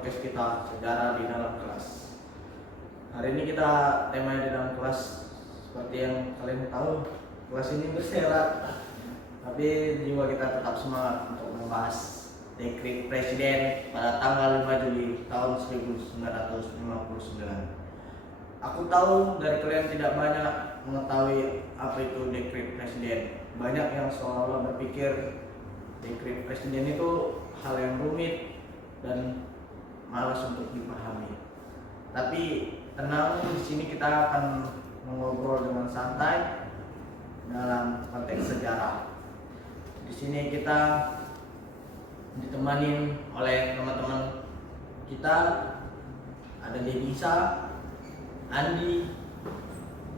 podcast kita sejarah di dalam kelas. Hari ini kita temanya di dalam kelas seperti yang kalian tahu, kelas ini berserat, tapi jiwa kita tetap semangat untuk membahas dekret presiden pada tanggal 5 Juli tahun 1959. Aku tahu dari kalian tidak banyak mengetahui apa itu dekret presiden. Banyak yang seolah-olah berpikir dekret presiden itu hal yang rumit dan malas untuk dipahami. Tapi tenang, di sini kita akan mengobrol dengan santai dalam konteks sejarah. Di sini kita ditemani oleh teman-teman kita, ada Denisa, Andi,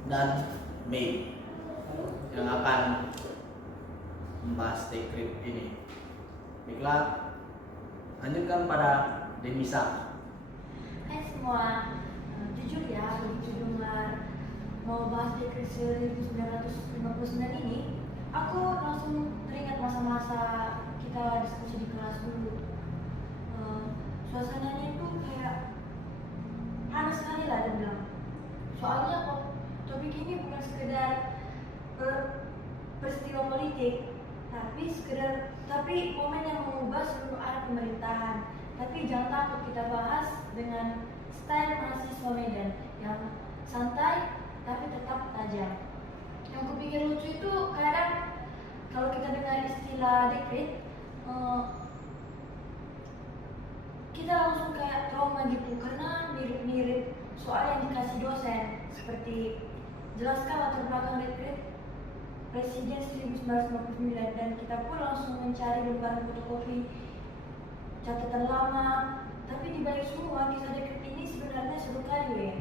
dan Mei yang akan membahas dekret ini. Baiklah, lanjutkan pada Denisa. Hai semua, jujur ya, begitu dengar mau bahas dekret 1959 ini, aku langsung teringat masa-masa kita diskusi di kelas dulu. Suasananya itu kayak panas sekali lah dia bilang. Soalnya topik ini bukan sekedar peristiwa politik, tapi momen yang mengubah seluruh arah pemerintahan. Tapi jangan takut, kita bahas dengan style mahasiswa Medan yang santai tapi tetap tajam. Yang kupikir lucu itu kadang kalau kita dengar istilah dekret, kita langsung kayak trauma gitu karena mirip-mirip soal yang dikasih dosen, seperti jelaskan latar belakang dekret Presiden 1959, dan kita pun langsung mencari lembaran fotokopi catatan lama. Tapi di balik semua kisah dekret ini sebenarnya seru kali ya.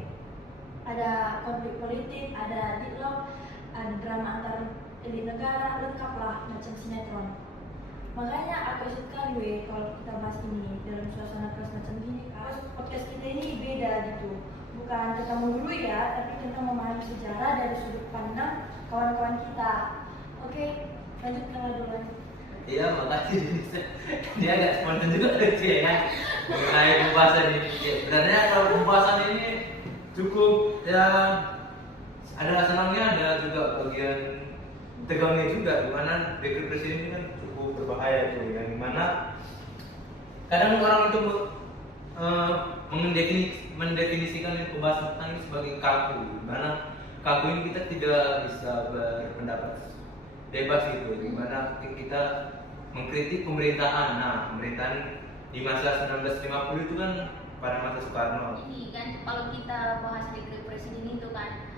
Ada konflik politik, ada dialog, ada drama antar elit negara, lengkap lah macam sinetron. Makanya aku suka gue kalau kita bahas ini dalam suasana kelas macam gini. Kalau podcast kita ini beda gitu, bukan tentang menggurui ya, tapi tentang memahami sejarah dari sudut pandang kawan-kawan kita. Oke, lanjutkan dulu. Iya, makasih. Dia agak spontan juga lucu ya mengenai pembahasan ini. Ya, sebenarnya kalau pembahasan ini cukup ya, ada senangnya, ada juga bagian tegangnya juga, dimana dekret presiden ini kan cukup berbahaya tuh, yang dimana kadang orang itu mendefinisikan pembahasan tentang ini sebagai kaku, dimana kaku ini kita tidak bisa berpendapat bebas gitu, dimana kita mengkritik pemerintahan. Nah, pemerintahan di masa 1950 itu kan pada masa Soekarno. Ini kan kalau kita bahas dekret presiden itu kan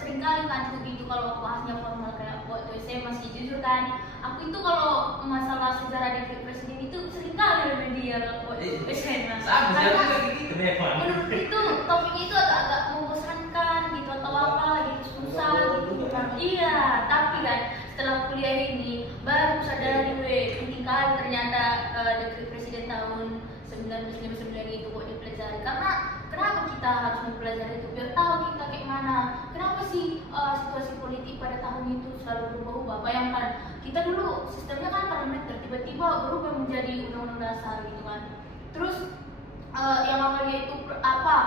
seringkali kan begitu kalau bahasnya formal kayak waktu saya masih jujur kan, aku itu kalau masalah sejarah dekret presiden itu seringkali media waktu SMA. Karena menurut itu topik itu agak membosankan gitu atau apa gitu, susah gitu kan. Iya, tapi kan setelah kuliah ini baru sadari penting kali ternyata dekret presiden tahun 1959 itu kok dipelajari. Karena kenapa kita harus mempelajari itu? Biar tahu kita kayak mana. Kenapa sih situasi politik pada tahun itu selalu berubah-ubah? Bayangkan, kita dulu sistemnya kan parlementer, tiba-tiba berubah menjadi undang-undang dasar gitu kan. Terus yang awalnya itu apa?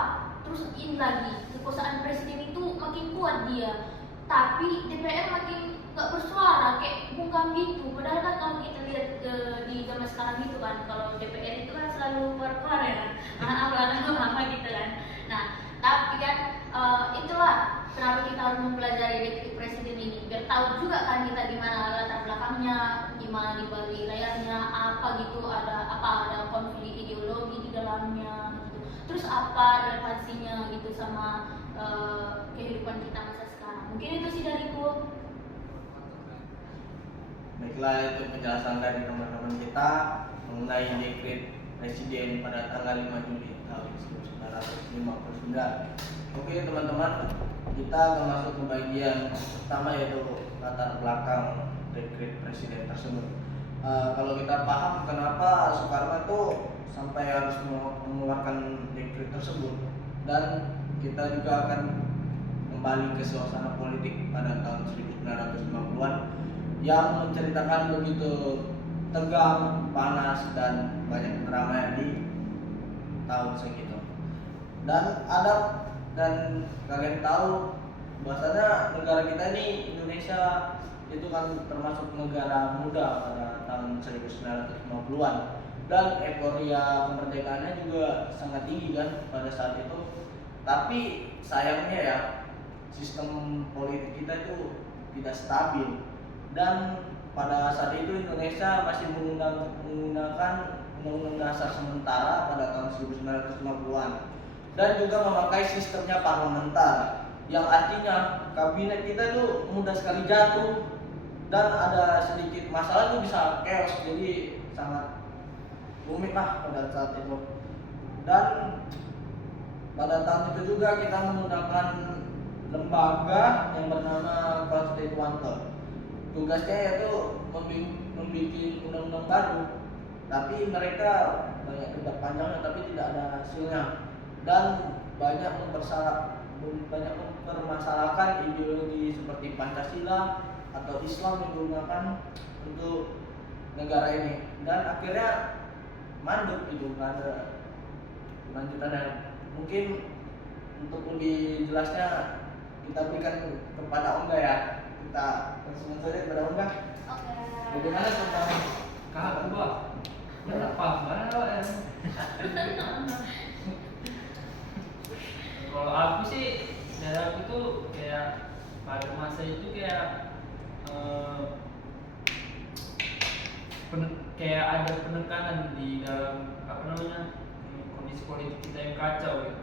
Terus ini lagi, kekuasaan presiden itu makin kuat dia, tapi DPR makin nggak bersuara, kayak bungkam gitu. Padahal kan kalau kita lihat di zaman sekarang gitu kan, kalau DPR itu kan selalu bersuara ya kan, apa gitu kan. Nah, tapi kan itulah kenapa kita harus mempelajari dekret presiden ini, biar tahu juga kan kita gimana latar belakangnya, gimana di balik layarnya, apa gitu, ada konflik ideologi di dalamnya gitu. Terus apa relevansinya gitu sama kehidupan kita masa sekarang. Mungkin itu sih dariku. Baiklah, itu penjelasan dari teman-teman kita mengenai dekret presiden pada tanggal 5 Juli tahun 1959. Oke teman-teman, kita akan masuk ke bagian pertama, yaitu latar belakang dekret presiden tersebut. Kalau kita paham kenapa Soekarno itu sampai harus mengeluarkan dekret tersebut, dan kita juga akan kembali ke suasana politik pada tahun 1950-an yang menceritakan begitu tegang, panas, dan banyak drama yang tahun segitu. Dan kalian tahu bahwasanya negara kita ini Indonesia itu kan termasuk negara muda pada tahun 1950-an, dan euforia kemerdekaannya juga sangat tinggi kan pada saat itu. Tapi sayangnya ya, sistem politik kita itu tidak stabil, dan pada saat itu Indonesia masih menggunakan Undang-Undang Dasar sementara pada tahun 1950-an, dan juga memakai sistemnya parlementer, yang artinya kabinet kita itu mudah sekali jatuh, dan ada sedikit masalah itu bisa chaos, jadi sangat rumit lah pada saat itu. Dan pada tahun itu juga kita menggunakan lembaga yang bernama Konstituante. Tugasnya yaitu membuat undang-undang baru, tapi mereka banyak debat panjangnya tapi tidak ada hasilnya, dan banyak mempermasalahkan ideologi seperti Pancasila atau Islam yang digunakan untuk negara ini, dan akhirnya mandek itu, nggak ada lanjutannya. Mungkin untuk lebih jelasnya kita berikan kepada Ongga ya, kita langsung saja kepada Ongga. Oke. Bagaimana tentang Kakak gua. Kenapa? Mana ya? Kalau aku sih, dari aku tuh kayak pada masa itu kayak kayak ada penekanan di dalam kondisi politik kita yang kacau ya.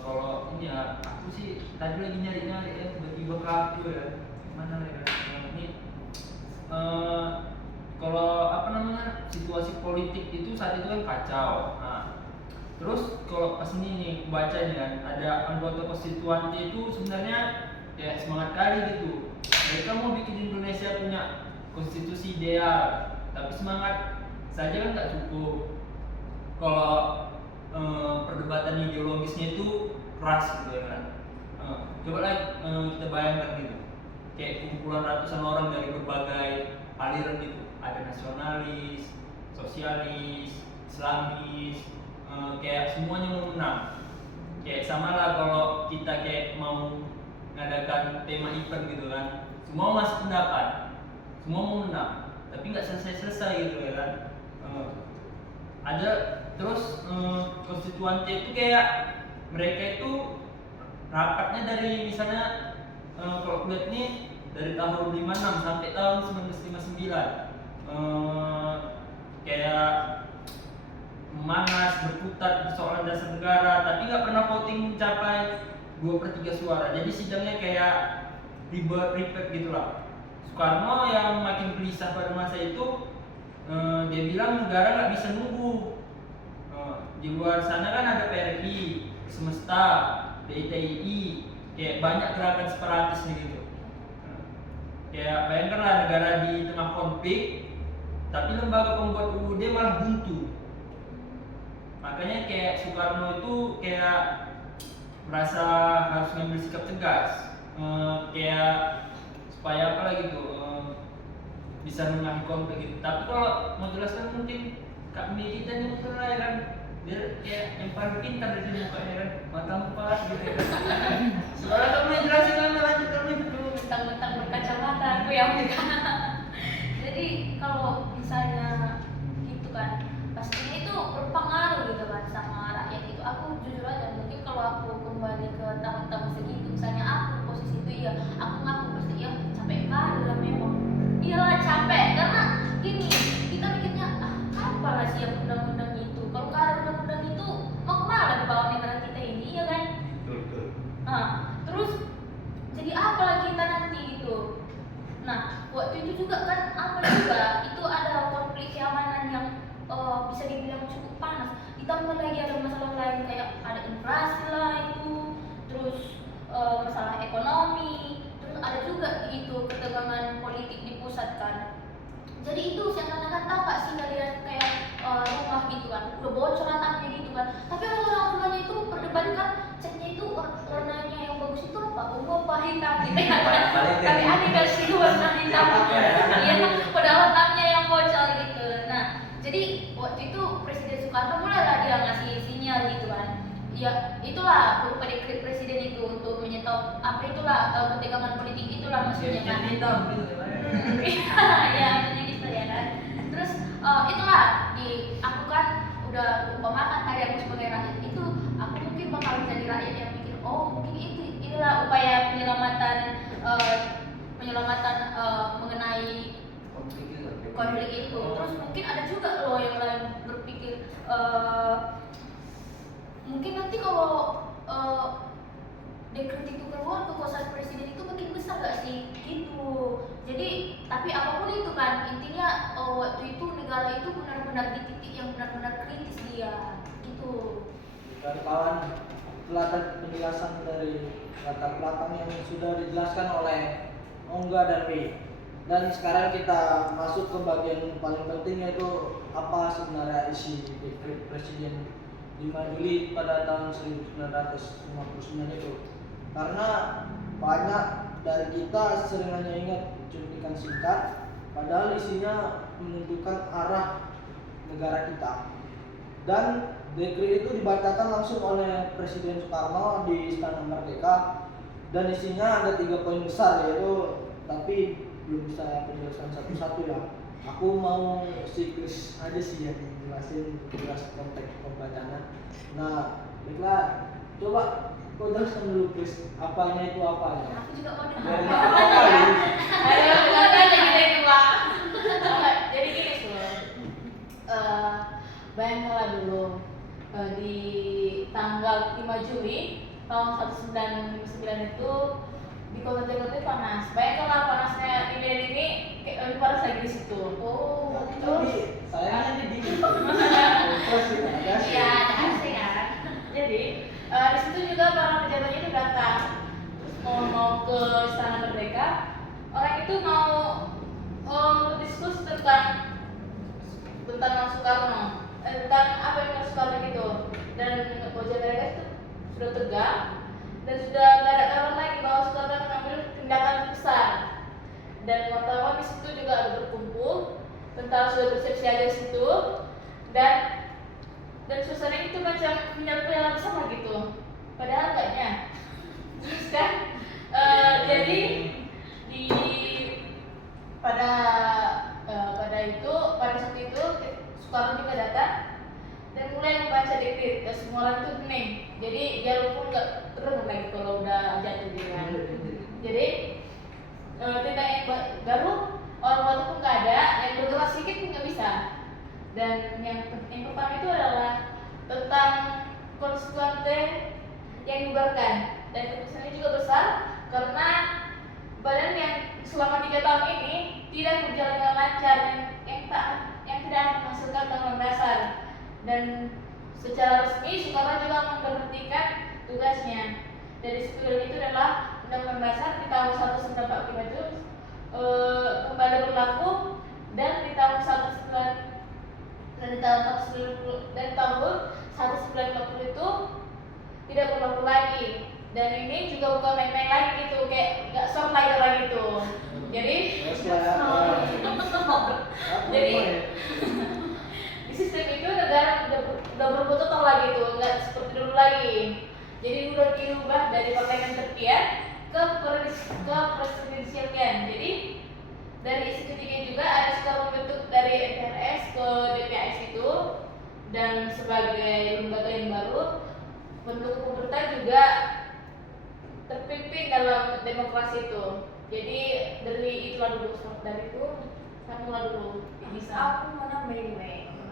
Kalau ini ya, aku sih tadi lagi nyari-nyari ya, tiba-tiba kaku ya. Mana ya? Ini kalau situasi politik itu saat itu kan kacau. Nah, terus kalau pas ini nih baca nih kan, ada anggota konstituante itu sebenarnya ya semangat kali gitu. Mereka mau bikin Indonesia punya konstitusi ideal, tapi semangat saja kan nggak cukup. Kalau perdebatan ideologisnya itu keras gitu ya kan. Coba lagi kita bayangkan gitu, kayak kumpulan ratusan orang dari berbagai aliran gitu. Ada nasionalis, sosialis, Islamis, kayak semuanya mau menang. Kayak sama lah kalau kita kayak mau ngadakan tema event gitu kan, semua masih pendapat, semua mau menang, tapi nggak selesai gitu ya kan. Ada terus konstituante itu kayak mereka itu rapatnya dari misalnya kalau lihat nih dari tahun 56 sampai tahun 1959, kayak memanas berputar persoalan dasar negara, tapi nggak pernah voting mencapai 2/3 suara. Jadi sidangnya kayak ribet gitulah. Soekarno yang makin gelisah pada masa itu, dia bilang negara nggak bisa nunggu. Di luar sana kan ada PRI, Semesta, DITI, kayak banyak gerakan separatis gitu. Kayak bayangkanlah negara di tengah konflik, tapi lembaga pembuat UUD malah buntu. Makanya kayak Soekarno itu kayak merasa harus ngambil sikap tegas, kayak supaya apa lagi tuh bisa mengakhiri konflik gitu. Tapi kalau mau jelaskan mungkin Kak Mi kita nih pernah ya kan, dia kayak yang paling pintar dari sini mukanya kan, mata empat gitu ya kan. Soalnya kamu yang jelasin kan, lanjut kamu itu. Mentang-mentang berkacamata aku yang pegang. Jadi kalau misalnya gitu kan, pastinya itu berpengaruh gitu kan sama rakyat itu. Aku jujur aja, mungkin kalau aku kembali ke tahun-tahun segitu, misalnya aku posisi itu ya, aku ngaku pasti ya capek kali lah memang. Iyalah capek, karena gini, kita mikirnya apa lah sih yang undang-undang itu. Kalau nggak ada undang-undang itu, mau kemana dibawa negara kita ini, ya kan? Betul. Nah, terus jadi apa lagi kita nanti gitu. Nah, waktu itu juga kan itu ada konflik keamanan yang bisa dibilang cukup panas. Ditambah lagi ada masalah lain kayak ada inflasi lah itu, terus masalah ekonomi, terus ada juga gitu ketegangan politik di pusat kan. Jadi itu seakan-akan tahu gak sih kalian kayak rumah gitu kan, udah bocor atapnya gitu kan, tapi orang rumahnya itu perdebatkan catnya itu warnanya yang bagus itu apa, ungu apa hitam gitu ya kan. Tapi ada kasih warna hitam, iya, padahal atapnya yang bocor gitu. Nah, jadi waktu itu Presiden Soekarno mulailah dia ngasih maksudnya kan. hitam gitu. Ya maksudnya gitu ya kan. Terus itulah aku kan udah umpamakan tadi aku sebagai rakyat itu, aku mungkin bakal menjadi rakyat yang mikir, oh mungkin inilah upaya penyelamatan mengenai konflik itu. Terus mungkin ada juga loh yang lain berpikir mungkin nanti kalau dekret itu keluar, kekuasaan presiden itu makin besar gak sih gitu. Jadi tapi apapun itu kan intinya waktu itu negara itu benar-benar di titik yang benar-benar kritis dia gitu. Dari kawan latar penjelasan dari latar belakang yang sudah dijelaskan oleh Ongga dan B. Dan sekarang kita masuk ke bagian paling penting, yaitu apa sebenarnya isi dekret presiden 5 Juli pada tahun 1959 itu. Karena banyak dari kita sering hanya ingat cuplikan singkat, padahal isinya menentukan arah negara kita. Dan dekret itu dibacakan langsung oleh Presiden Soekarno di Istana Merdeka, dan isinya ada 3 poin besar, yaitu, tapi belum bisa penjelasan satu-satu ya. Aku mau siklus aja sih yang dijelasin, jelas konteks pembacanya. Nah, baiklah, coba kau jelaskan dulu Chris, apanya itu apa ya? Aku juga mau Dari dengar. apa ini? Ayo, bukan lagi itu Pak. Jadi gini Sul, bayangkanlah dulu di tanggal 5 Juli tahun 1959 itu di kota Jakarta itu panas. Bayangkanlah panasnya ini kayak lebih panas lagi di situ. Oh, Tapi sayangnya di dingin. Terus kita ada sih. iya, asik kan. Jadi di situ juga para pejabatnya itu datang, terus mau ke Istana Merdeka. Orang itu mau berdiskusi tentang Mas Soekarno, tentang apa yang Mas Soekarno gitu. Dan wajah mereka itu sudah tegak dan sudah tidak ada kabar lagi bahwa Soekarno akan mengambil tindakan besar. Dan wartawan di situ juga ada berkumpul, tentara sudah bersiap siaga di situ, dan suasana itu macam menyala bersama gitu. Padahal enggaknya. Terus kan jadi di pada saat itu Soekarno juga datang dan mulai membaca dekret, dan semua orang itu hening. Jadi jarum pun nggak terdengar lagi kalau udah jatuh gitu kan. Jadi tindak yang baru orang baru pun nggak ada, yang bergerak sedikit pun nggak bisa. Dan yang pertama itu adalah tentang konstituante yang dibubarkan, dan keputusannya juga besar karena badan yang selama 3 tahun ini tidak berjalan dengan lancar, yang tidak menghasilkan undang-undang dasar. Dan secara resmi Soekarno juga memberhentikan tugasnya. Dari situ itu adalah undang-undang dasar di tahun 1945 itu kembali berlaku, dan di tahun 1940 itu tidak berlaku lagi. Dan ini juga bukan main-main lagi gitu, kayak nggak soft lagi orang itu. Jadi jadi di sistem itu negara udah berubah total lagi tuh, nggak seperti dulu lagi. Jadi udah diubah dari parlementer ke presidensialian. Jadi dari isi ketiga juga ada sekarang membentuk dari MPRS ke DPRS itu, dan sebagai lembaga yang baru, bentuk pemerintah juga terpimpin dalam demokrasi itu. Jadi dari itulah dulu, dari itu satulah dulu bisa. Aku mau nambahin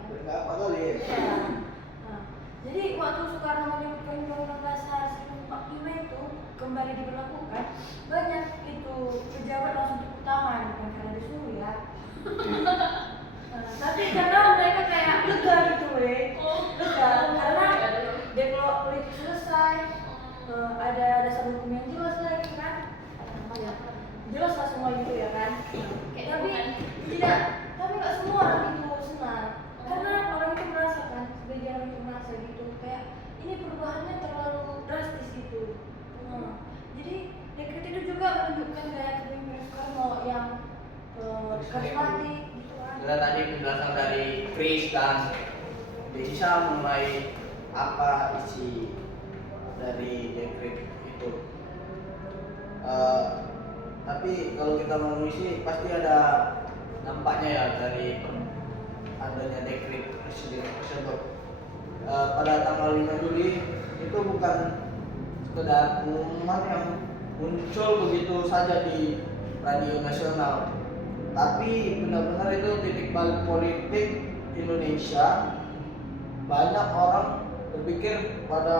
Enggak apa kali ya. Ya. Nah, jadi waktu Soekarno menyebutkan Undang-Undang Dasar 1945 itu kembali diberlakukan, banyak itu pejabat langsung tepuk tangan, bukan karena disuruh ya. Tapi karena mereka kayak lega gitu lega karena deadlock politik selesai, ada dasar hukum yang jelas lagi kan. Ya, jelas lah semua itu ya kan. Tapi nggak semua orang itu senang, karena orang itu merasa kan, sebagian orang itu merasa gitu kayak ini perubahannya terlalu drastis gitu. Jadi dekret itu juga menunjukkan gaya kepemimpinan Soekarno yang karismatik gitu kan. Kita tadi penjelasan dari Chris dan bisa mengenai apa isi dari dekret itu. tapi kalau kita mau mengisi pasti ada dampaknya ya dari adanya dekret presiden tersebut. Pada tanggal 5 Juli itu bukan sekedar pengumuman yang muncul begitu saja di radio nasional, tapi benar-benar itu titik balik politik Indonesia. Banyak orang berpikir pada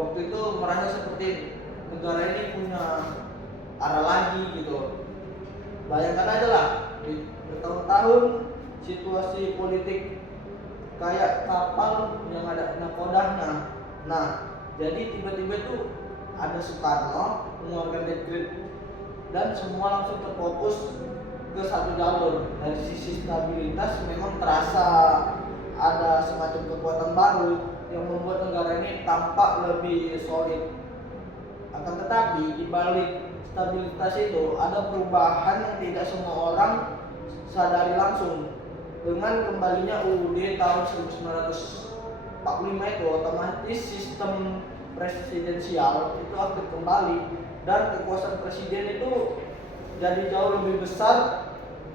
waktu itu merasa seperti negara ini punya arah lagi gitu. Bayangkan aja lah, di bertahun-tahun situasi politik kayak kapal yang ada nakodanya. Nah, jadi tiba-tiba itu ada Soekarno mengeluarkan dekret dan semua langsung terfokus ke satu jalur. Dari sisi stabilitas memang terasa ada semacam kekuatan baru yang membuat negara ini tampak lebih solid. Akan tetapi di balik stabilitas itu ada perubahan yang tidak semua orang sadari langsung. Dengan kembalinya UUD tahun 1945 itu otomatis sistem presidensial itu akan kembali dan kekuasaan presiden itu jadi jauh lebih besar.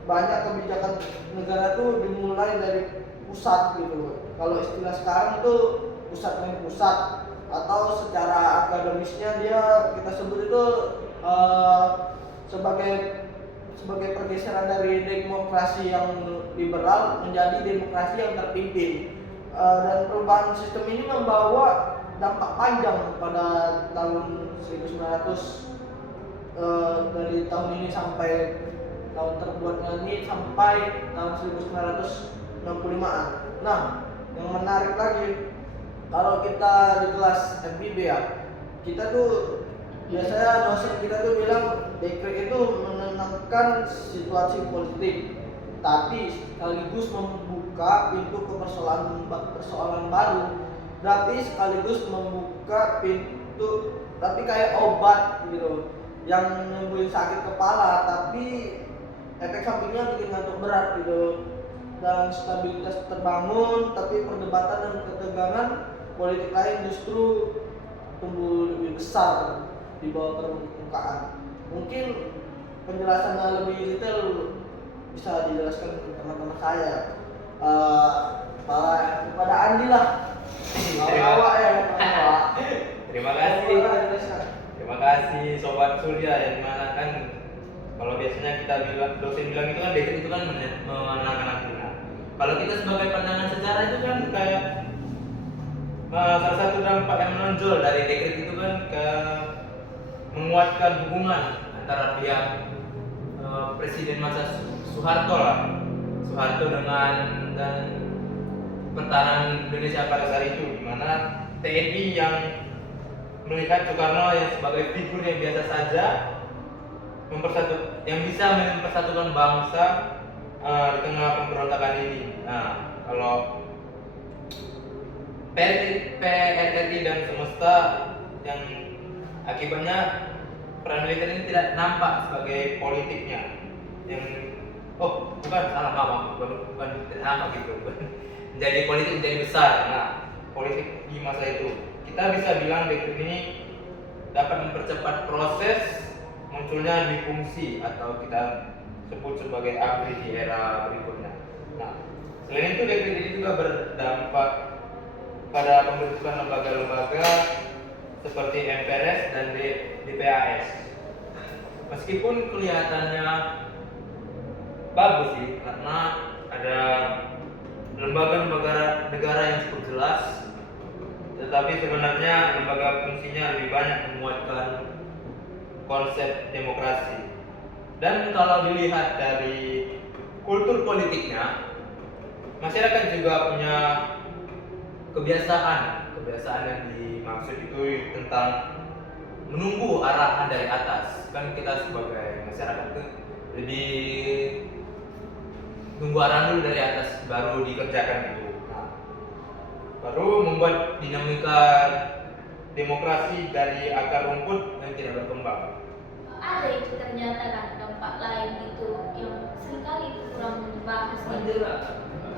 Banyak kebijakan negara itu dimulai dari pusat gitu. Kalau istilah sekarang itu pusat main pusat, atau secara akademisnya dia kita sebut itu sebagai pergeseran dari demokrasi yang liberal menjadi demokrasi yang terpimpin. Dan perubahan sistem ini membawa dampak panjang pada tahun 1900, dari tahun ini sampai tahun terbuatnya ini sampai tahun 1965-an. Nah, yang menarik lagi, kalau kita di kelas FIB ya, kita tuh biasanya dosen kita tuh bilang dekret itu menenangkan situasi politik, tapi sekaligus membuka pintu ke persoalan baru. Berarti sekaligus membuka pintu, tapi kayak obat gitu, yang nyembuhin sakit kepala, tapi efek sampingnya bikin ngantuk berat gitu. Dan stabilitas terbangun, tapi perdebatan dan ketegangan politik lain justru tumbuh lebih besar di bawah permukaan. Mungkin penjelasannya lebih detail bisa dijelaskan teman-teman saya. Pada Andi lah. Awak ya, awak. Terima kasih. Terima kasih Sobat Surya, yang dimana kan kalau biasanya kita bilang, dosen bilang itu kan dekret itu kan menenangkan hati. Kalau kita sebagai pandangan sejarah itu kan kayak salah satu dampak yang menonjol dari dekret itu kan menguatkan hubungan antara pihak Presiden masa Soeharto dengan dan pertahanan Indonesia pada saat itu, di mana TNI yang melihat Soekarno yang sebagai figur yang biasa saja yang bisa mempersatukan bangsa di tengah pemberontakan ini. Nah, kalau PRRI dan semesta yang akibatnya peran militer ini tidak nampak sebagai politiknya, yang bukan tidak nampak gitu, menjadi politik menjadi besar. Nah, politik di masa itu kita bisa bilang dekret ini dapat mempercepat proses munculnya difungsi atau kita sebut sebagai ABRI di era berikutnya. Nah, selain itu dekret ini juga berdampak pada pembentukan lembaga-lembaga seperti MPRS dan DPAS. Meskipun kelihatannya bagus sih, karena ada lembaga-lembaga negara yang cukup jelas, tetapi sebenarnya lembaga fungsinya lebih banyak menguatkan konsep demokrasi. Dan kalau dilihat dari kultur politiknya, masyarakat juga punya kebiasaan yang dimaksud itu tentang menunggu arahan dari atas. Kan kita sebagai masyarakat itu lebih tunggu arahan dulu dari atas baru dikerjakan itu. Nah, baru membuat dinamika demokrasi dari akar rumput yang tidak berkembang. Ada itu ternyata kan dampak lain itu yang seringkali itu kurang dibahas gitu.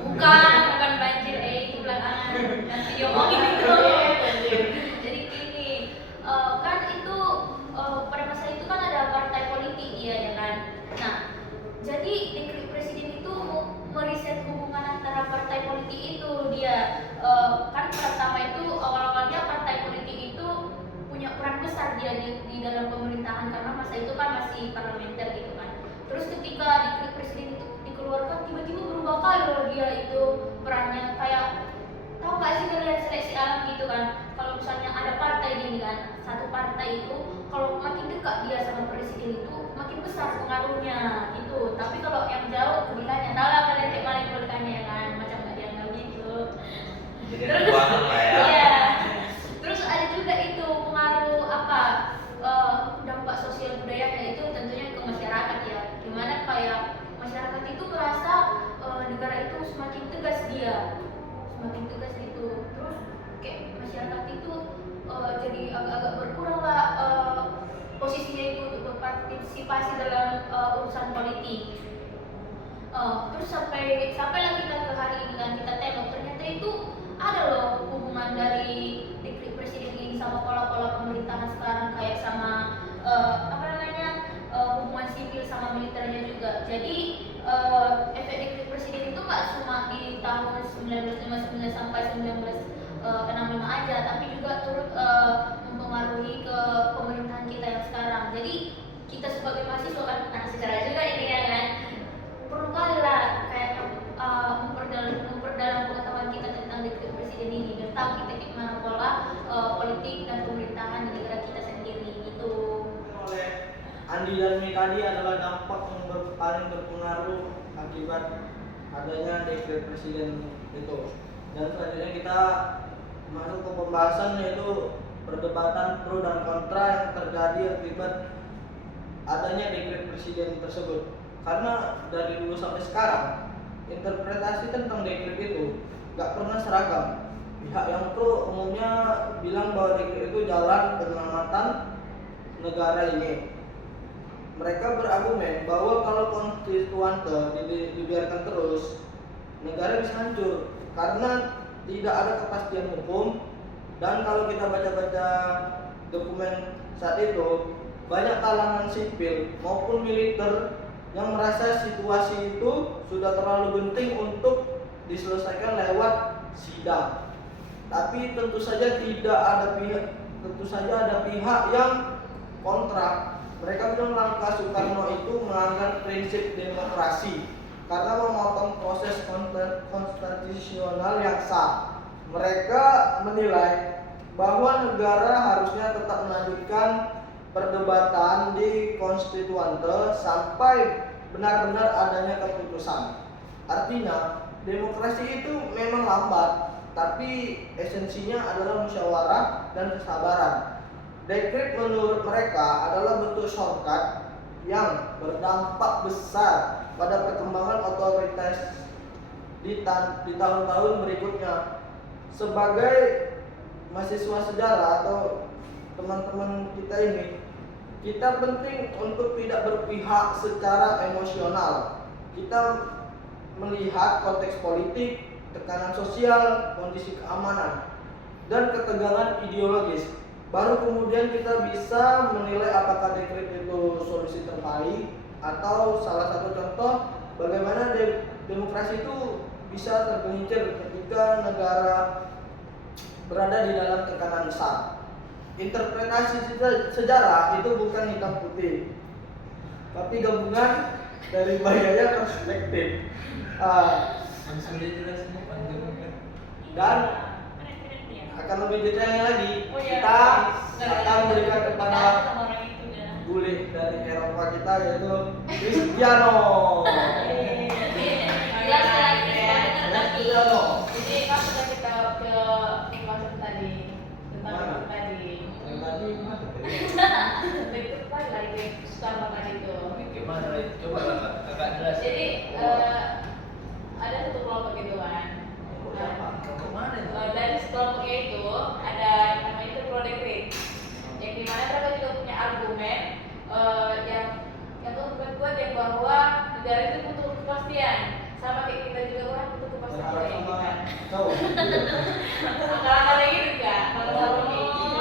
Bukan banjir, itu belakangan nanti diomongin itu. Jadi gini, kan itu pada masa itu kan ada partai politik ya dekret presiden itu meriset hubungan antara partai politik itu. Dia kan pertama itu awal-awalnya partai politik itu punya peran besar dia di dalam pemerintahan karena masa itu kan masih parlementer gitu kan. Terus ketika dekret presiden itu dikeluarkan tiba-tiba berubah kali loh dia itu perannya. Kayak tahu gak sih kalian seleksi alam gitu kan, kalau misalnya ada partai gini kan, satu partai itu kalau makin dekat dia sama presiden itu makin besar pengaruhnya gitu. Tapi kalau yang jauh kebalikannya, tahu lah kalian kayak mana kebalikannya kan, macam gak dianggap gitu. Jadi ada keuangan lah ya. Iya. Terus ada juga itu pengaruh apa, dampak sosial budayanya itu tentunya ke masyarakat ya. Gimana kayak masyarakat itu merasa negara itu semakin tegas dia, semakin tegas gitu. Terus kayak masyarakat itu jadi agak-agak berkurang lah posisinya itu untuk berpartisipasi dalam urusan politik. Terus sampai lah kita ke hari ini kan kita tengok ternyata itu ada loh hubungan dari dekret presiden ini sama pola-pola pemerintahan sekarang, kayak sama apa namanya hubungan sipil sama militernya juga. Jadi efek dekret presiden itu nggak cuma di tahun 1959 sampai 1965 aja, tapi juga turut mempengaruhi ke pemerintahan kita yang sekarang. Jadi kita sebagai mahasiswa kan anak sejarah juga ini ya kan, perlu kali lah kayak memperdalam pengetahuan kita tentang dekret presiden ini dan tahu kita gimana pola politik dan pemerintahan di negara kita sendiri gitu. Oleh Andi dan Mi tadi adalah dampak yang paling berpengaruh akibat adanya dekret presiden itu. Dan selanjutnya kita masuk ke pembahasan, yaitu perdebatan pro dan kontra yang terjadi akibat adanya dekret presiden tersebut. Karena dari dulu sampai sekarang interpretasi tentang dekret itu gak pernah seragam. Pihak yang pro umumnya bilang bahwa dekret itu jalan penyelamatan negara ini. Mereka berargumen bahwa kalau konstituante dibiarkan terus, negara bisa hancur karena tidak ada kepastian hukum. Dan kalau kita baca-baca dokumen saat itu, banyak kalangan sipil maupun militer yang merasa situasi itu sudah terlalu genting untuk diselesaikan lewat sidang. Tapi tentu saja ada pihak yang kontra. Mereka bilang langkah Soekarno itu melanggar prinsip demokrasi karena memotong proses konstitusional yang sah. Mereka menilai bahwa negara harusnya tetap melanjutkan perdebatan di konstituante sampai benar-benar adanya keputusan. Artinya, demokrasi itu memang lambat, tapi esensinya adalah musyawarah dan kesabaran. Dekret menurut mereka adalah bentuk shortcut yang berdampak besar pada perkembangan otoritas di tahun-tahun berikutnya. Sebagai mahasiswa sejarah atau teman-teman kita ini, kita penting untuk tidak berpihak secara emosional. Kita melihat konteks politik, tekanan sosial, kondisi keamanan, dan ketegangan ideologis. Baru kemudian kita bisa menilai apakah dekret itu solusi terbaik atau salah satu contoh bagaimana demokrasi itu bisa tergelincir ketika negara berada di dalam tekanan besar. Interpretasi sejarah itu bukan hitam putih, tapi gabungan dari berbagai perspektif. Dan akan lebih detailnya lagi, kita akan berikan kepada bule dari Eropa kita, yaitu Cristiano. Jadi kan sudah kita ke pembahasan tadi tentang Mana? tadi. Yang tadi mana? Itu kan lagi Starbucks tadi itu. Gimana? Coba kakak jelas. Jadi ada satu kelompok gitu kan. Kemana itu? Dari kelompoknya itu ada yang namanya itu pro dekret. Yang dimana mereka juga punya argumen yang kuat yang bahwa negara itu butuh kepastian. Sama kayak kita juga kan butuh kepastian Berharap juga sama kan. kau. Akal-akal kayak gitu kan. Kalau sama kayak gitu.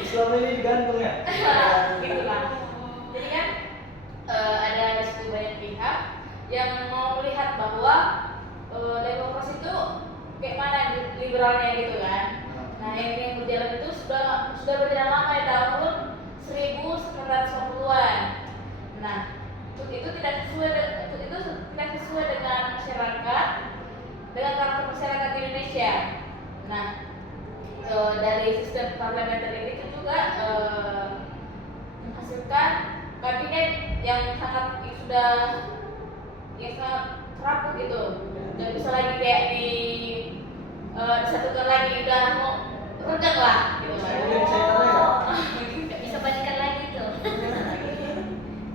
Islam ini digantung ya. Gitu lah. Jadi kan ada di situ banyak pihak yang mau melihat bahwa demokrasi itu kayak mana liberalnya gitu kan. Nah yang berjalan itu sudah berjalan lama ya, tahun 1950-an. Nah itu tidak sesuai dengan masyarakat, dengan karakter masyarakat Indonesia. Nah dari sistem parlementer ini itu juga menghasilkan kabinet yang sangat rapuh gitu, nggak bisa lagi kayak disatukan lagi, udah mau renggang lah gitu kan. Nggak bisa balikan lagi tuh.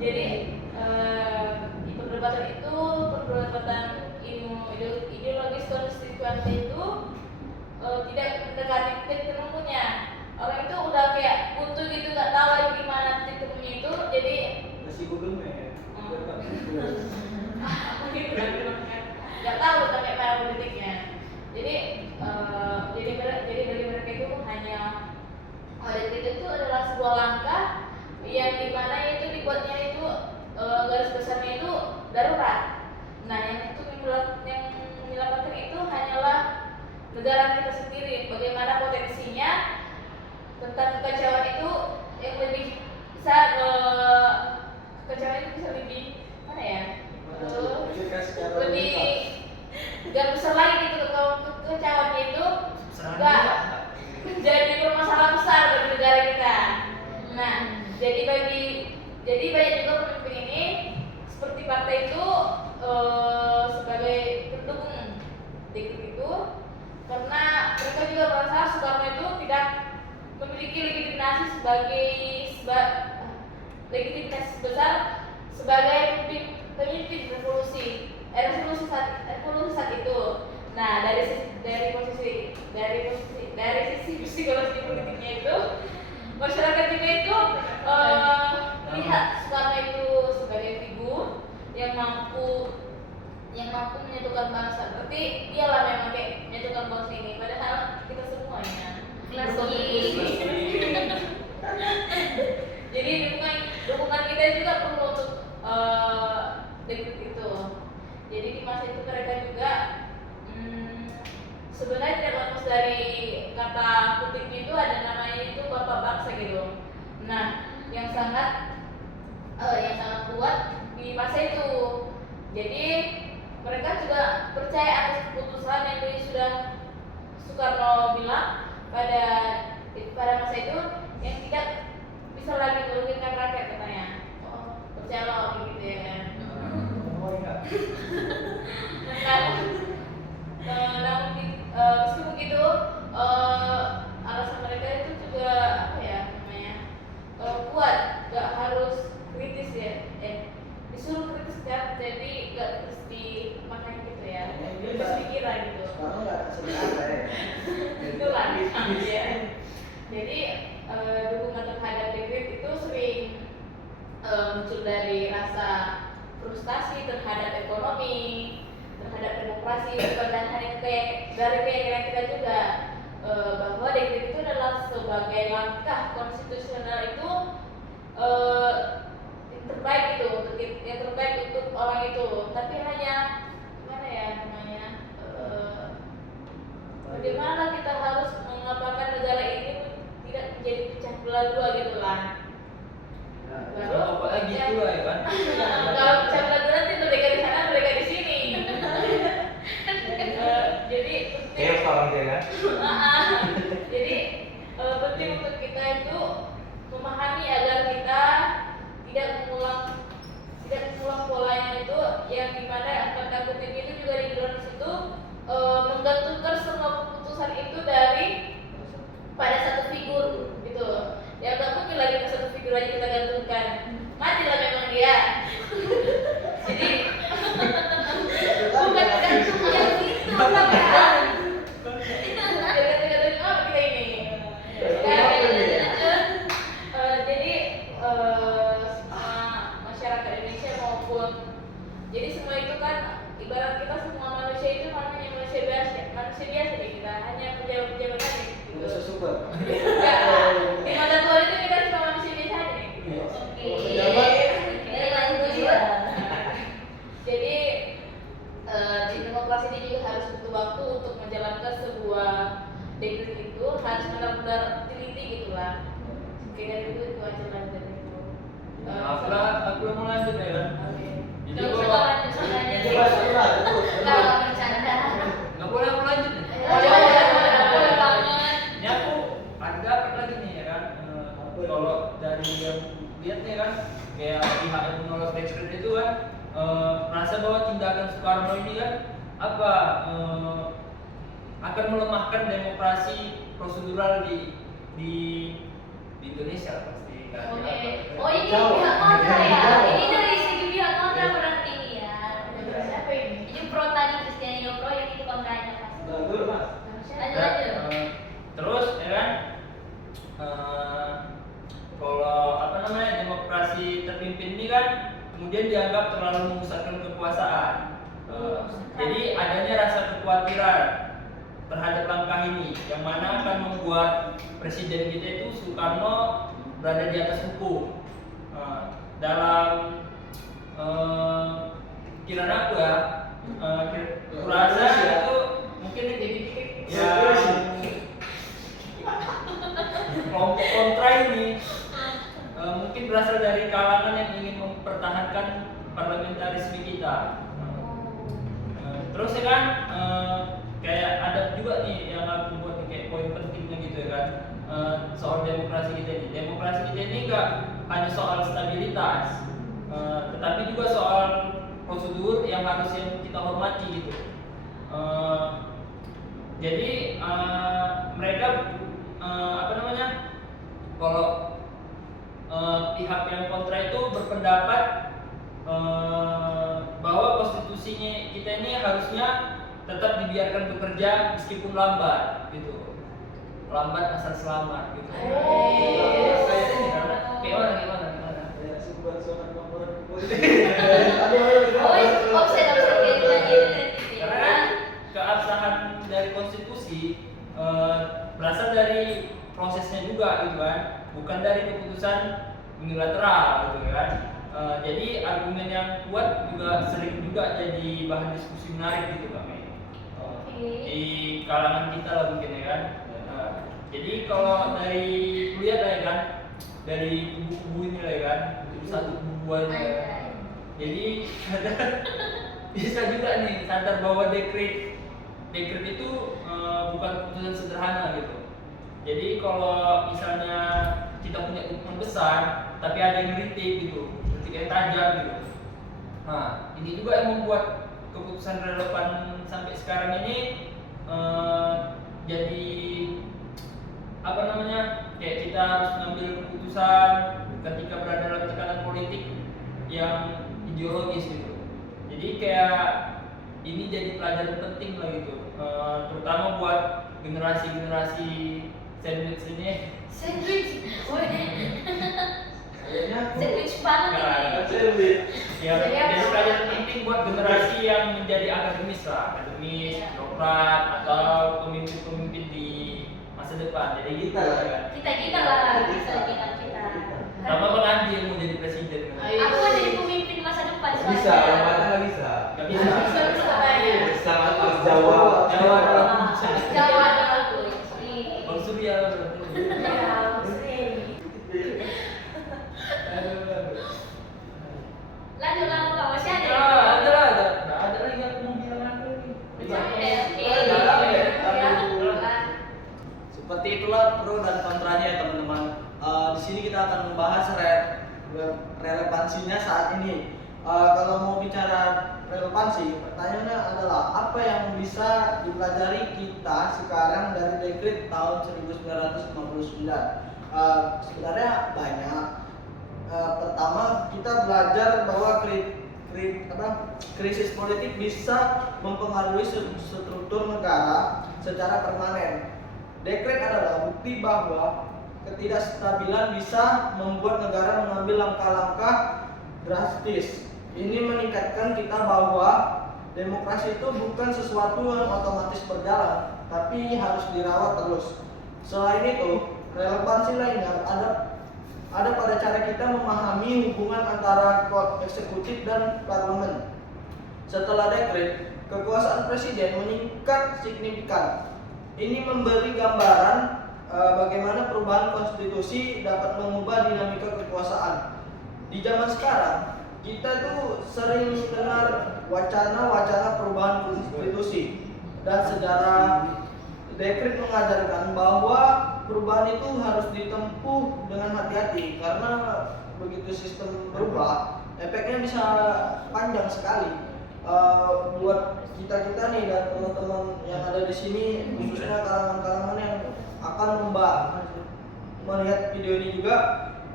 Jadi perdebatan ideologis konstituante itu tidak mendekati titik temunya. Orang itu udah kayak buntu gitu, nggak tahu lagi gimana titik temunya itu. Jadi Masih Google Map. nggak tahu sampai mana titiknya. Jadi dari mereka itu hanya dekret itu adalah sebuah langkah yang dimana itu dibuatnya itu garis besarnya itu darurat. Nah yang menyelamatkan itu hanyalah negara kita sendiri. Bagaimana potensinya tentang kekacauan itu yang lebih bisa kekacauan itu bisa lebih mana ya, lebih nggak besar lagi gitu. Kalau kekacauannya itu nggak menjadi permasalahan besar bagi negara kita. Nah jadi banyak juga pemimpin ini seperti partai itu sebagai pendukung dekret itu, karena mereka juga merasa Soekarno itu tidak memiliki legitimasi besar sebagai pemimpin revolusi saat itu. Nah dari sisi psikologi politiknya itu, masyarakat juga itu melihat Soekarno itu sebagai figur yang mampu menyatukan bangsa. Berarti dialah memang kayak menyatukan bangsa ini. Padahal kita semuanya Klasik. Jadi dukungan kita juga perlu untuk dekret itu. Jadi di masa itu mereka juga sebenarnya tidak lepas dari kata kutipnya itu, ada namanya itu bapak bangsa gitu. Nah yang sangat kuat di masa itu. Jadi mereka juga percaya atas keputusan yang sudah Soekarno bilang pada masa itu, yang tidak bisa lagi merugikan rakyat katanya. Percayalah gitu ya kan. Namun meskipun begitu, alasan mereka itu juga kuat, gak harus kritis ya. Disuruh kritis kan, jadi gak terus dimakan gitu ya. Terus dikira gitu. Sekarang nggak sebenarnya ya. Itulah ya. Jadi dukungan terhadap dekret itu sering muncul dari rasa frustasi terhadap ekonomi, terhadap demokrasi, bukan hanya dari keyakinan kita juga bahwa dekret itu adalah sebagai langkah konstitusional itu yang terbaik untuk orang itu. Tapi hanya gimana ya namanya, bagaimana kita harus mengapakan negara ini tidak menjadi pecah belah dua gitu lah. Apa lagi itu ya kan? Kalau pecah belah dua nanti mereka di sana, mereka di sini. Jadi Kayak orang dia kan? jadi penting untuk kita itu memahami agar kita tidak mengulang pola yang dimana tanda kutip itu juga di dalam situ menggantungkan semua keputusan itu pada satu figur gitu. Ya nggak mungkin lagi ke satu figur aja kita gantungkan, matilah memang dia. Jadi bukan tergantung yang itu lah kan. Jadi semua itu kan ibarat kita semua manusia itu hanya manusia biasa deh, kita hanya pejabat-pejabat aja gitu. Super. Ya, di mata Tuhan itu kita cuma manusia biasa aja nih. Pejabat. Jadi di demokrasi ini juga harus butuh waktu untuk menjalankan sebuah dekret itu harus benar-benar teliti gitu lah. Oke, dari itu aja lah dari itu. Aku yang mau lanjut ya kan. Oke. Jadi Nggak usah kalau lanjut sebenarnya sih. Iya. Kalau bercanda. nggak boleh aku lanjut nih. Boleh banget. Ini aku ada dapat lagi nih ya kan. Kalau dari yang lihat nih kan, kayak pihak yang menolak dekret itu kan merasa bahwa tindakan Soekarno ini kan akan melemahkan demokrasi prosedural di Indonesia pasti kan. Oke. Oh ini pihak kontra ya. Ini dari segi pihak kontra berarti ini ya. Siapa ini? Ini pro tadi Kristianio pro yang itu kontranya pasti. Betul mas. Lanjut lanjut. Terus ya kan, kalau apa namanya demokrasi terpimpin ini kan kemudian dianggap terlalu memusatkan kekuasaan. Jadi adanya rasa kekhawatiran terhadap langkah ini, yang mana akan membuat presiden kita itu Soekarno berada di atas hukum. Dalam kiraan aku ya, kurasa itu mungkin ya kelompok kontra ini mungkin berasal dari kalangan yang ingin mempertahankan parlamentarisme kita. Terus ya kan, kayak ada juga nih yang aku buat kayak poin pentingnya gitu ya kan, soal demokrasi kita ini. Demokrasi kita ini nggak hanya soal stabilitas, tetapi juga soal prosedur yang harus kita hormati gitu. Jadi mereka apa namanya, kalau pihak yang kontra itu berpendapat bahwa konstitusinya kita ini harusnya tetap dibiarkan bekerja meskipun lambat gitu, lambat asal selamat gitu. Kayak ini kan, gimana? Offset kayak tadi. Karena kan keabsahan dari konstitusi berasal dari prosesnya juga gitu kan, bukan dari keputusan unilateral gitu kan. Jadi argumen yang kuat juga sering juga jadi bahan diskusi menarik gitu Kak Mei. Di kalangan kita lah mungkin ya kan. Jadi kalau dari kuliah lah ya kan, dari kubu-kubu ini lah ya kan, satu kubuan ya kan. Jadi bisa juga nih sadar bahwa dekret itu bukan keputusan sederhana gitu. Jadi kalau misalnya kita punya dokumen besar, tapi ada yang kritik gitu, kritik yang tajam gitu. Nah, ini juga yang membuat keputusan relevan sampai sekarang ini jadi apa namanya, kayak kita harus mengambil keputusan ketika berada dalam tekanan politik yang ideologis gitu. Jadi kayak ini jadi pelajaran penting lah gitu, terutama buat generasi sandwich ini. Sandwich. Sandwich Banget ini. Ya, jadi pelajaran penting buat generasi yang menjadi akademis, birokrat atau pemimpin-pemimpin di masa depan. Jadi kita lah kan. Kita lah kita. Sama Bang Andi yang mau jadi presiden. Aku mau jadi pemimpin masa depan soalnya. Bisa, Ramadan nggak bisa. Gak bisa. Sama harus Jawa. Jawa. Jawa adalah aku. Bang Surya berarti. Lanjut Kak, masih ada. Ada lagi yang mau bilang apa lagi? Seperti itulah pro dan kontranya ya teman-teman. Di sini kita akan membahas relevansinya saat ini. Kalau mau bicara relevansi, pertanyaannya adalah apa yang bisa dipelajari kita sekarang dari dekret tahun 1959? Sebenarnya banyak. Pertama, kita belajar bahwa krisis politik bisa mempengaruhi struktur negara secara permanen. Dekret adalah bukti bahwa ketidakstabilan bisa membuat negara mengambil langkah-langkah drastis. Ini meningkatkan kita bahwa demokrasi itu bukan sesuatu yang otomatis berjalan, tapi harus dirawat terus. Selain itu, relevansi lainnya ada pada cara kita memahami hubungan antara eksekutif dan parlemen. Setelah dekret, kekuasaan presiden meningkat signifikan. Ini memberi gambaran bagaimana perubahan konstitusi dapat mengubah dinamika kekuasaan. Di zaman sekarang, kita tuh sering dengar wacana-wacana perubahan konstitusi, dan sejarah dekret mengajarkan bahwa perubahan itu harus ditempuh dengan hati-hati, karena begitu sistem berubah, efeknya bisa panjang sekali. Buat kita nih dan teman-teman yang ada di sini, khususnya kalangan-kalangan yang akan melihat video ini juga,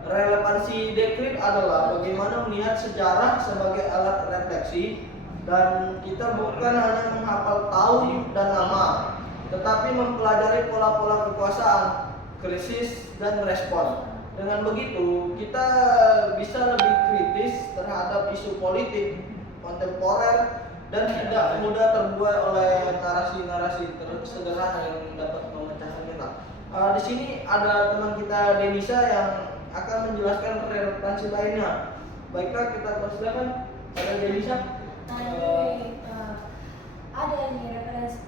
relevansi dekret adalah bagaimana melihat sejarah sebagai alat refleksi, dan kita bukan hanya menghafal tahun dan nama, tetapi mempelajari pola-pola kekuasaan, krisis, dan respon. Dengan begitu, kita bisa lebih kritis terhadap isu politik kontemporer dan tidak mudah terbuai oleh narasi-narasi sederhana yang dapat memecahkan kita. Di sini ada teman kita Denisa yang akan menjelaskan relevansi lainnya. Baiklah, kita persilakan. Ada Denisa. Ada ini referensi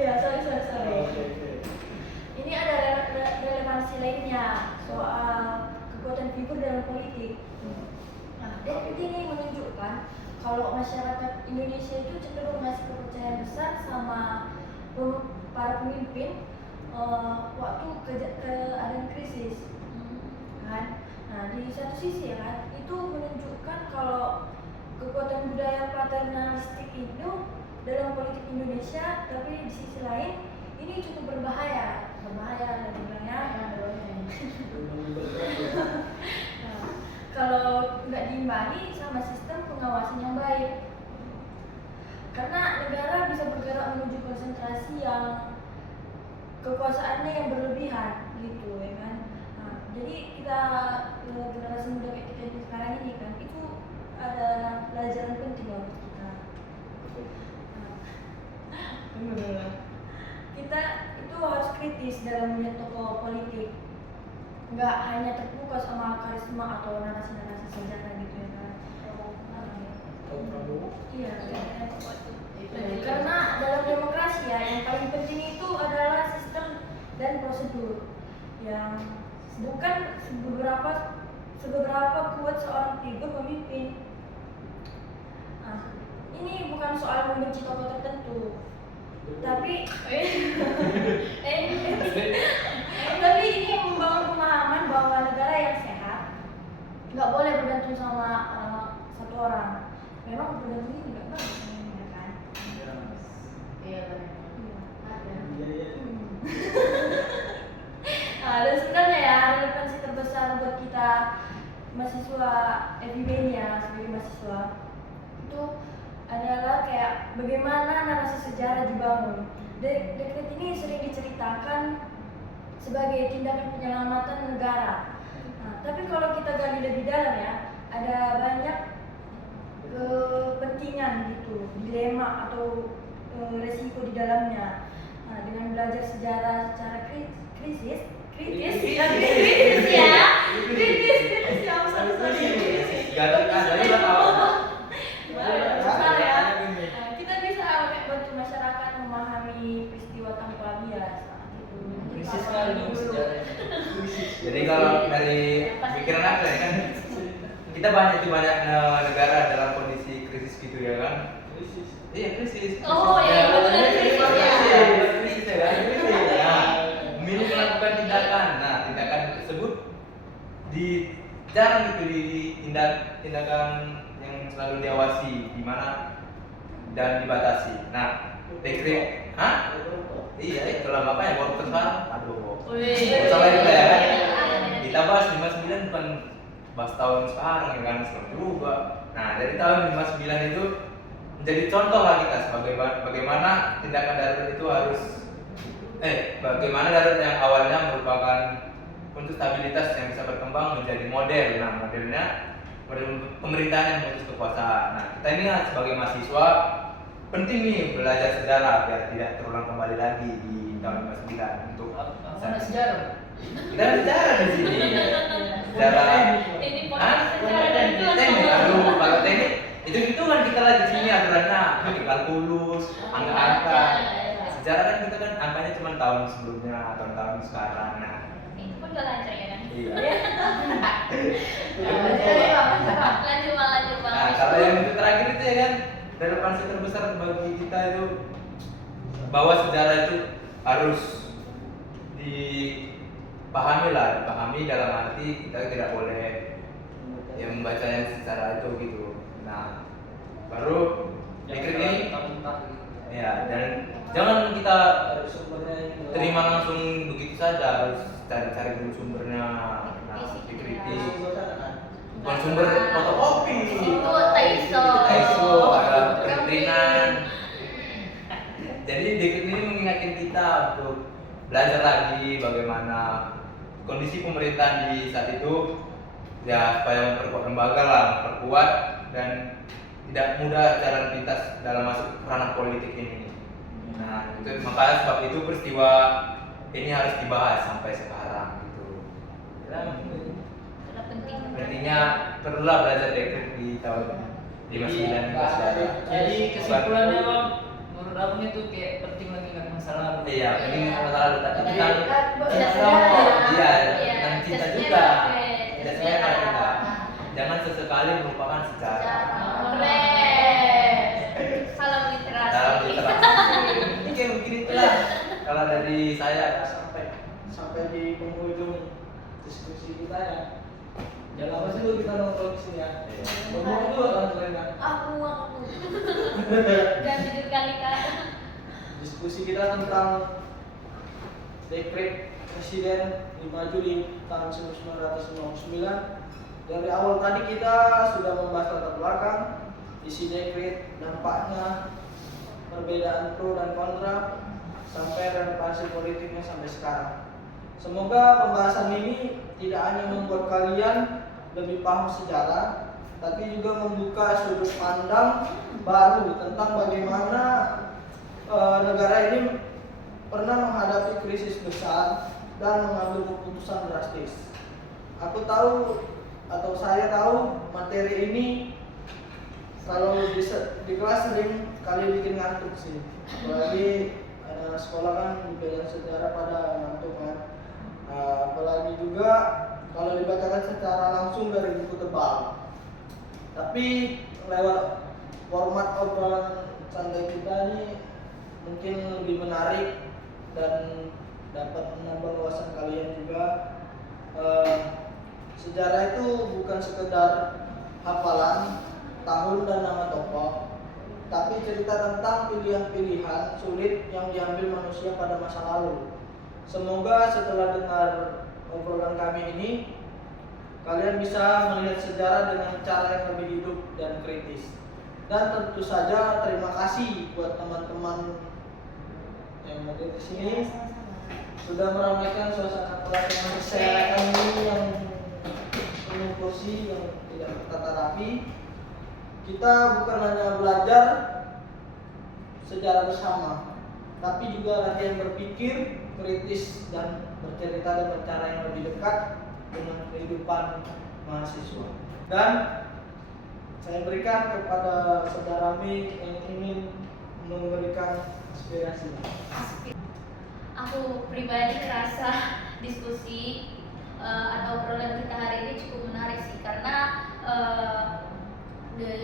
iya, sorry. Ini ada relevansi lainnya soal kekuatan figur dalam politik. Nah, dekret ini menunjukkan kalau masyarakat Indonesia itu cenderung ngasih kepercayaan besar sama para pemimpin waktu keadaan krisis, kan? Nah, di satu sisi ya kan, itu menunjukkan kalau kekuatan budaya paternalistik itu dalam politik Indonesia, tapi di sisi lain ini cukup berbahaya dan banyak. Nah, kalau nggak diimbangi sama sistem pengawasan yang baik, karena negara bisa bergerak menuju konsentrasi yang kekuasaannya yang berlebihan gitu ya kan. Nah, jadi kita generasi muda kayak kita yang sekarang ini kan, itu ada pelajaran penting buat kita. Kita itu harus kritis dalam melihat tokoh politik, nggak hanya terbuka sama karisma atau narasi-narasi sejarah gitu ya kan. Iya, karena dalam demokrasi ya yang paling penting itu adalah sistem dan prosedur, yang bukan seberapa kuat seorang figur pemimpin. Nah, ini bukan soal membenci tokoh tertentu, tapi tapi ini membangun pemahaman bahwa negara yang sehat nggak boleh bergantung sama satu orang. Memang bergantung ini nggak bagus, ya kan? Iya benar. Nah, dan sebenarnya ya relevansi terbesar buat kita mahasiswa FIB-nya sebagai mahasiswa itu adalah kayak bagaimana narasi sejarah dibangun. Dekret ini sering diceritakan sebagai tindakan penyelamatan negara. Nah, tapi kalau kita gali lebih dalam ya, ada banyak kepentingan gitu, dilema atau resiko di dalamnya. Nah, dengan belajar sejarah secara kritis ya, kita bisa bantu masyarakat memahami peristiwa tanpa bias. Gitu. Krisis sekali dong sejarahnya. Jadi kalau dari pikiran aku ya kan, kita banyak negara dalam kondisi krisis gitu ya kan. Iya krisis. Oh iya, betul ada krisis ya. Krisis ya kan. Nah, memilih melakukan tindakan. Nah, tindakan tersebut jarang gitu tindakan yang selalu diawasi, di mana dan dibatasi. Nah, dekret, iya itulah makanya koruptor sekarang. Aduh. Masalah itu ya kan. Kita bahas 59 bukan bahas tahun sekarang ya kan, sekarang berubah. Nah, dari tahun 59 itu menjadi contoh lah kita sebagai bagaimana tindakan darurat itu harus bagaimana darurat yang awalnya merupakan untuk stabilitas yang bisa berkembang menjadi model. Nah, model pemerintahan yang memutus kekuasaan. Nah, kita ini sebagai mahasiswa penting nih belajar sejarah biar tidak terulang kembali lagi di tahun 59 untuk Sejarah. kita sejarah di sini. sejarah. Ini Hah? podcast sejarah dan Teknik, aduh, kalau teknik itu kan kita lagi sini aturannya, kalkulus, angka-angka. Sejarah kan kita kan angkanya cuma tahun sebelumnya, tahun-tahun sekarang. Nah, Itu pun udah lancar ya kan? iya. Lanjut bang. Nah, kalau yang itu terakhir itu ya kan, relevansi terbesar bagi kita itu bahwa sejarah itu harus dipahami lah, dipahami dalam arti kita tidak boleh yang membaca yang secara itu gitu. Nah, baru pikir ini ya, dan jangan kita terima langsung begitu saja, harus cari-cari dulu sumbernya. Nah, dikritis, bukan sumber fotokopi, Itu Taiso. ada kedoktrinan. Jadi dikit ini mengingatkan kita untuk belajar lagi bagaimana kondisi pemerintahan di saat itu, ya supaya memperkuat lembaga lah, memperkuat dan tidak mudah jalan pintas dalam masuk ranah politik ini. Nah, itu makanya sebab itu peristiwa ini harus dibahas sampai sekarang gitu. Dan Sudah penting. artinya perlulah belajar dekret di tahun 59 Jadi kesimpulannya bang, menurut abang itu kayak penting lagi ingat masa lalu. Iya, ini masa lalu tapi kita Belajar iya, Iya, dan cinta jasnya juga. dapet, Tidak jasnya sebenarnya kita. dapet. Jangan sesekali melupakan sejarah. Keren. Salam literasi. Dalam literasi. Ini kayak begini itulah. Kalau dari saya sampai di penghujung diskusi kita ya. Jangan apa sih lu kita nongkrong di sini ya. Ngomong dulu kan kalian. Aku. Dan jujur kali kak. Diskusi kita tentang dekret presiden 5 Juli tahun 1959. Dari awal tadi kita sudah membahas latar belakang, isi dekret, dampaknya, perbedaan pro dan kontra, sampai relevansi politiknya sampai sekarang. Semoga pembahasan ini tidak hanya membuat kalian lebih paham sejarah, tapi juga membuka sudut pandang baru tentang bagaimana negara ini pernah menghadapi krisis besar dan mengambil keputusan drastis. Aku tahu atau saya tahu materi ini kalau di kelas sering kali bikin ngantuk sih. Apalagi anak sekolah kan belajar sejarah pada ngantuk kan. Apalagi juga kalau dibacakan secara langsung dari buku tebal. Tapi lewat format obrolan santai kita ini mungkin lebih menarik dan dapat menambah wawasan kalian juga. Sejarah itu bukan sekedar hafalan tahun dan nama tokoh, tapi cerita tentang pilihan-pilihan sulit yang diambil manusia pada masa lalu. Semoga setelah dengar obrolan kami ini, kalian bisa melihat sejarah dengan cara yang lebih hidup dan kritis. Dan tentu saja terima kasih buat teman-teman yang hadir di sini sudah meramaikan suasana kelas yang berserakan ini yang penuh kursi yang tidak tertata rapi. Kita bukan hanya belajar sejarah bersama, tapi juga latihan berpikir kritis dan bercerita dengan cara yang lebih dekat dengan kehidupan mahasiswa. Dan saya berikan kepada saudara Mi yang ingin memberikan inspirasi. Aku pribadi merasa diskusi atau obrolan kita hari ini cukup menarik sih, karena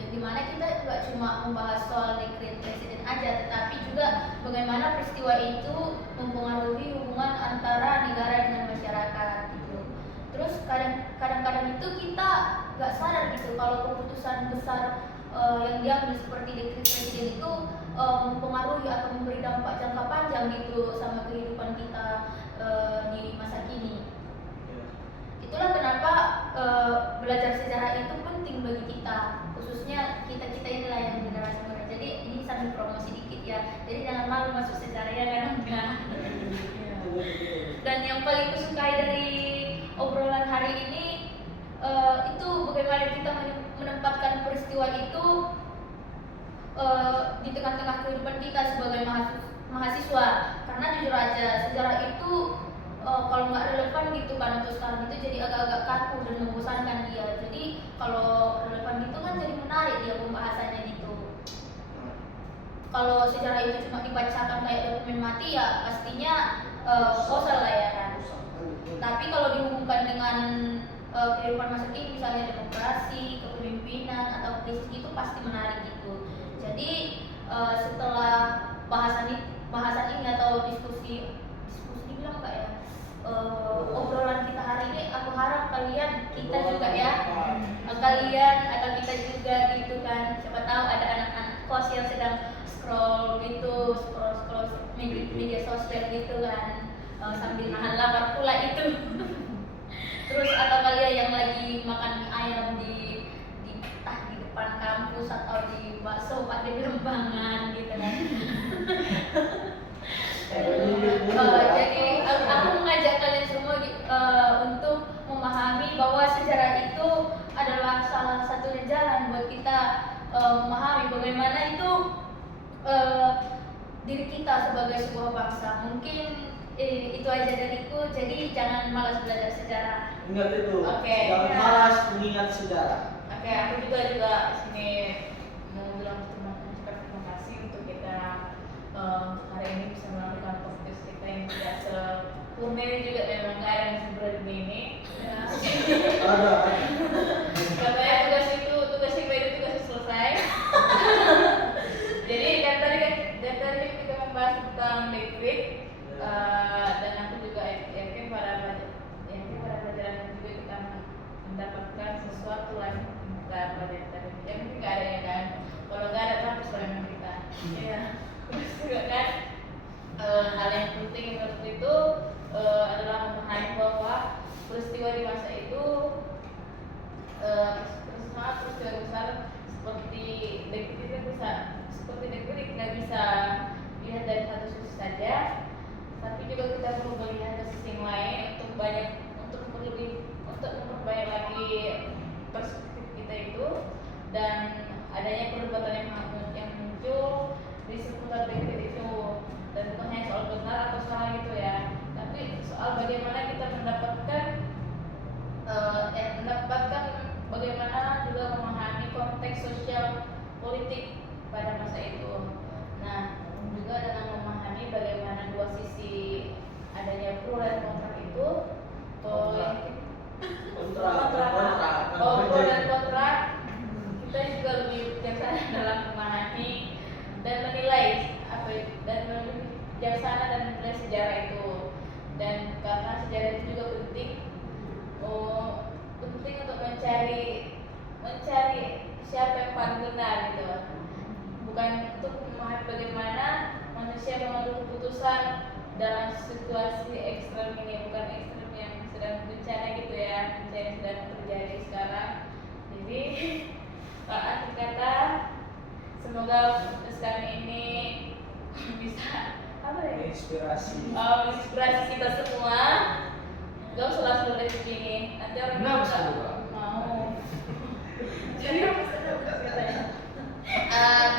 dimana kita juga cuma membahas soal dekret presiden aja, tetapi juga bagaimana peristiwa itu mempengaruhi hubungan antara negara dengan masyarakat gitu. Terus kadang-kadang itu kita nggak sadar gitu kalau keputusan besar yang diambil seperti dekret presiden itu mempengaruhi atau memberi dampak jangka panjang gitu sama kehidupan kita di masa kini. Itulah kenapa belajar sejarah itu penting bagi kita, khususnya kita inilah yang generasi muda. Jadi ini sambil promosi dikit ya, jadi jangan malu masuk sejarah ya kan enggak. Dan yang paling kusukai dari obrolan hari ini itu bagaimana kita menempatkan peristiwa itu di tengah-tengah kehidupan kita sebagai mahasiswa. Karena jujur aja sejarah itu kalau nggak relevan gitu kan untuk sekarang itu jadi agak-agak kaku dan membosankan dia. Jadi kalau relevan gitu kan jadi menarik dia pembahasannya gitu. Kalau sejarah itu cuma dibacakan kayak dokumen mati ya pastinya bosan lah ya kan. Tapi kalau dihubungkan dengan kehidupan masa kini misalnya demokrasi, kepemimpinan atau krisis itu pasti menarik gitu. Jadi setelah bahasan ini atau diskusi dibilang apa ya, obrolan kita hari ini, aku harap kita juga ya, kalian atau kita juga gitu kan, siapa tahu ada anak-anak kos yang sedang scroll media sosial gitu kan, sambil nahan lapar pula itu. Terus atau kalian yang lagi makan mie ayam di depan kampus atau di bakso Pak di Lembangan gitu kan. Jadi aku mengajak kalian semua untuk memahami bahwa sejarah itu adalah salah satu jalan buat kita memahami bagaimana itu diri kita sebagai sebuah bangsa. Mungkin itu aja dariku. Jadi jangan malas belajar sejarah. Ingat itu. Oke. Jangan malas mengingat sejarah. Oke, aku juga sini mau bilang terima kasih untuk kita hari ini bisa melakukan podcast kita yang tidak sempurna ini juga memang nggak ada yang sempurna ini. Ada. Katanya tugas itu selesai. Jadi dari tadi kita membahas tentang dekret dan aku juga yakin pada pelajaran juga kita mendapatkan sesuatu lagi kita pelajari tadi. Yang mungkin nggak ada ya kan. Kalau nggak ada tapi soalnya kita. Iya. Terus juga kan hal yang penting seperti itu adalah memahami bahwa peristiwa di masa itu peristiwa besar seperti dekret nggak bisa dilihat dari satu sisi saja, tapi juga kita perlu melihat ke sisi yang lain untuk memperbaiki lagi perspektif kita itu, dan adanya perdebatan yang muncul di seputar dekret itu, dan bukan hanya soal benar atau salah gitu ya, tapi soal bagaimana kita mendapatkan bagaimana juga memahami konteks sosial politik pada masa itu. Nah, juga dengan memahami bagaimana dua sisi adanya pro dan kontra itu, pro dan kontra, kita juga lebih bijaksana dalam memahami dan menilai sejarah itu. Dan karena sejarah itu juga penting untuk mencari siapa yang paling benar gitu, bukan untuk memahami bagaimana manusia mengambil keputusan dalam situasi ekstrem ini, bukan ekstrem yang sedang bencana gitu ya, bencana yang sedang terjadi sekarang. Jadi akhir kata, semoga podcast kami ini bisa Inspirasi kita semua. Gak usah langsung dari sini, nanti orang Kenapa bisa suka? mau. Jadi katanya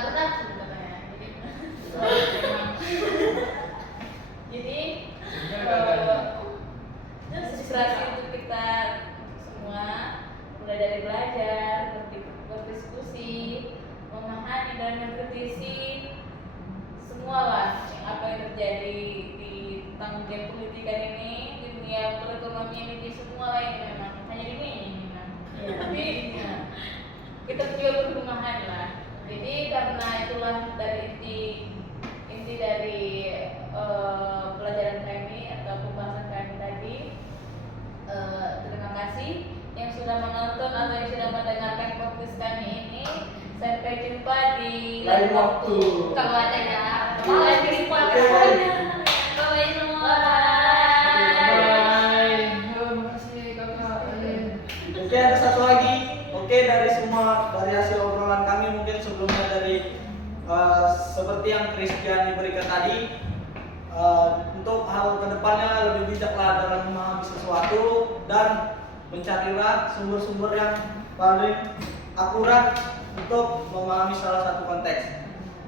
berat katanya. Jadi inspirasi untuk kita semua, mulai dari belajar, berdiskusi, memahami dan mengkritisi semua lah apa yang terjadi di tentang dunia pendidikan ini, di dunia perekonomian ini, semua lain memang hanya ini memang. Tapi kita juga perlu memahami lah. Jadi karena itulah dari inti dari pelajaran kami atau pembahasan kami tadi. Terima kasih yang sudah menonton atau yang sudah mendengarkan podcast kami ini. Sampai jumpa di lain waktu. Kalau ada ya. Bye. Bye semua. Oke, ada satu lagi. Oke, dari hasil obrolan kami mungkin sebelumnya dari seperti yang Christian berikan tadi, untuk hal kedepannya lebih bijaklah dalam memahami sesuatu dan mencarilah sumber-sumber yang paling akurat untuk memahami salah satu konteks.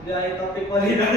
Jadi topik wanita.